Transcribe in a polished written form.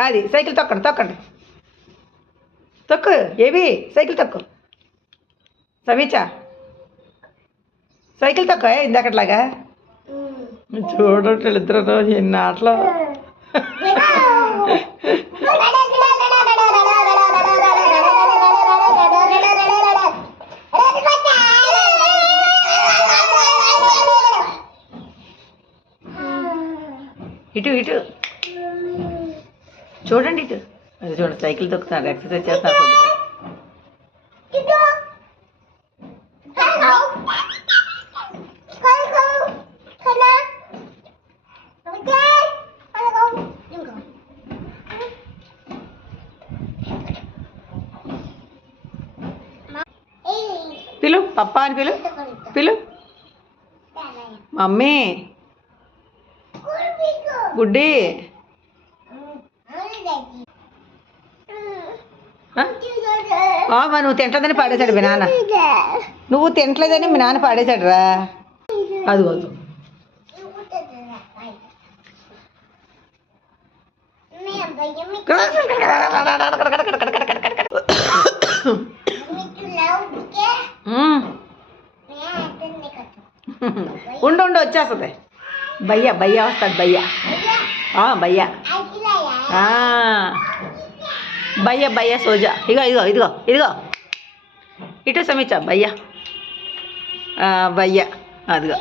అది సైకిల్ తొక్కండి తొక్కండి తొక్కు ఏవి సైకిల్ తొక్కు సమీచ సైకిల్ తొక్క ఇందాకట్లాగా చూడండి ఇద్దరు ఎన్ని ఆటలు ఇటు ఇటు చూడండి ఇటు అది చూడండి సైకిల్ తొక్కుతున్నారు ఎక్సర్సైజ్ చేస్తున్నారు పిలు పప్పా అని పిలు పిలు మమ్మీ గుడ్డి నువ్వు తింటదని పాడేశాడు మీ నాన్న నువ్వు తింటలేదని మీ నాన్న పాడేశాడు రా అది వద్దు ఉండు ఉండు వచ్చేస్తుంది భయ్యా భయ్యా వస్తాడు భయ్యా భయ్యా భయ్యా భయ్యా సోజా ఇగో ఇదిగో ఇదిగో ఇదిగో ఇటు సమీచ భయ్యా భయ్యా అదిగో